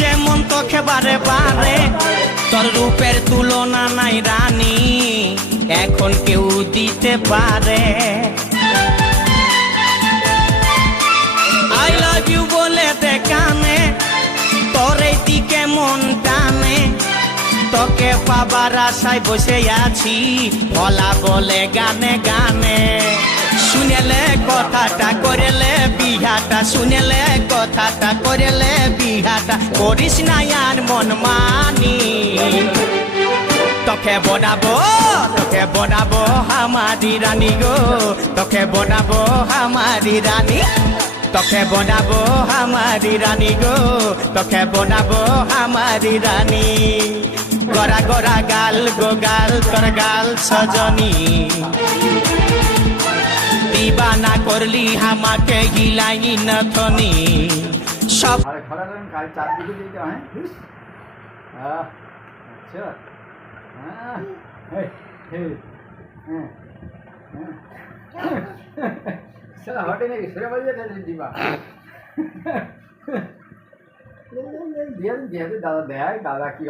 যেমন তোকে বারে বারে, তোর রূপের তুলনা নাই রানী, এখন কেউ দিতে পারে। আই লাভ ইউ বলে দে কানে, তোর এই দিকে মন টানে, তোকে পাবার আশায় বসে আছি, ভোলা বলে গানে গানে। শুনেলে কথাটা করেলে বিহাটা, শুনেলে কথাটা করেলে বিহাটা, করিস না আর মন মানি। তোকে বনাবো হামারি রানী গো, তোকে বনাবো হামারি রানী, তোকে বনাবো হামারি রানী গো, তোকে বনাবো হামারি রানী। গোরা গোরা গাল গো গাল, তোর গাল সজনী, দিবানা করলি আমাকে গিলাই নথনি। সব खड़ा रंग काल चार दिखे दिखे हैं हाँ अच्छा हाँ हे हे चला हटे नहीं सिर बजे थे दीवा दिया दिया दादा दया दादा की